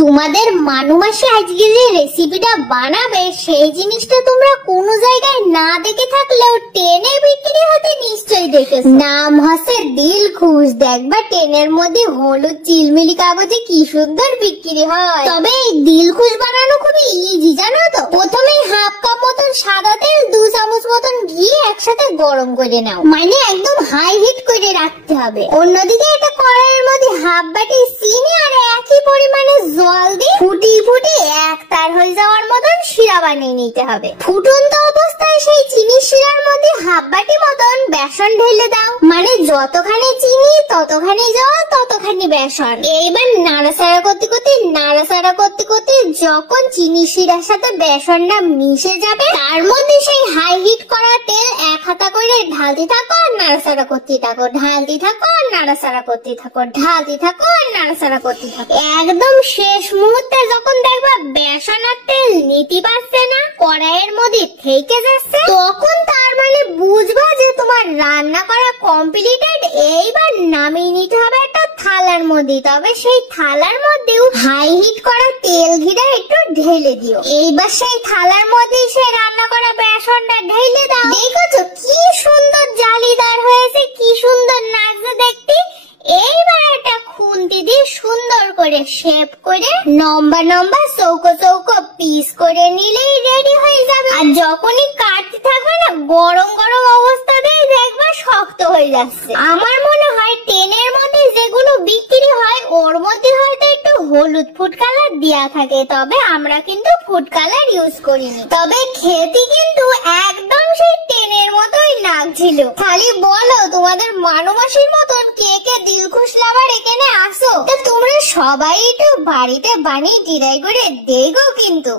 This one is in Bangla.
তোমাদের মানুমাসি আজকে যে রেসিপিটা বানাবে সেই জিনিসটা তোমরা কোনো জায়গায় না দেখে থাকলেও টেনে বিক্রি হতে নিশ্চয়ই দেখেছো। নাম হচ্ছে দিলখুশ। দেখবা টেনের মধ্যে হলুদ চিলমিলি কাগজে কি সুন্দর বিক্রি হয়। তবে এই দিলখুশ বানানো খুবই ইজি, জানো তো? প্রথমে হাফ কাপ মতন সাদা তেল, 2 চামচ মতন ঘি একসাথে গরম করে নাও, মানে একদম হাই হিট করে রাখতে হবে। অন্যদিকে এটা কড়াইয়ের মধ্যে হাফ বাটি চিনি আর একই পরিমাণে জল দিয়ে ফুটিয়ে এক তার হয়ে যাওয়ার মতন শিরা বানিয়ে নিতে হবে। ফুটন্ত অবস্থায় সেই চিনি শিরার মধ্যে হাফ বাটি মতন বেসন ঢেলে দাও, মানে যতখানি চিনি ততখানি জল ততখানি বেসন। এইবার নাড়াচাড়া করতে করতে যখন চিনি শিরার সাথে বেসনটা মিশে যাবে তার মধ্যে সেই হাই হিট করা তেল এক হাতা করে ঢালতে থাকো আর নাড়াচাড়া করতে থাকো, ঢালতে থাকো আর নাড়াচাড়া করতে থাকো, ঢালতে থাকো আর নাড়াচাড়া করতে থাকো। একদম শেষ মুহূর্তে যখন দেখবা বেসন আর তেল নিতে পারছে না, কড়াইয়ের মধ্যে থেকে যাচ্ছে, তখন তার মানে বুঝবা যে তোমার রান্না করা কমপ্লিটেড। এইবার নামিয়ে নিতে হবে একটা থালার মধ্যে। তবে সেই থালার মধ্যেও হাই হিট করা তেল ঘিটা একটু ঢেলে দিও। এইবার সেই থালার মধ্যে সেই রান্না করা বেসনটা ঢেলে দাও। দেখো কি সুন্দর জালিদার হয়েছে, কি সুন্দর লাগছে দেখতে। এইবার একটা খুন্তি দিয়ে সুন্দর করে শেপ করে লম্বা লম্বা চৌকো চৌকো পিস করে নিলেই রেডি হয়ে যাবে। আর যখনই কাটতে থাকবে না, গরম গরম অবস্থাতেই দেখবা শক্ত হয়ে যাচ্ছে। আমার মনে হয় টেনের মধ্যে যেগুলো বিক্রি হয় ওর মধ্যে হয়তো একটু হলুদ ফুড কালার দেয়া থাকে, তবে আমরা কিন্তু ফুড কালার ইউজ করিনি। তবে খেতে কিন্তু একদম সেই টেনের মতোই লাগছিল। খালি বলো তোমাদের মানুমাসির মতন কে কে দিলখুশ লাভার এখানে আসো। তা তোমরা সবাই একটু বাড়িতে বানিয়ে ট্রাই করে দেখো কিন্তু।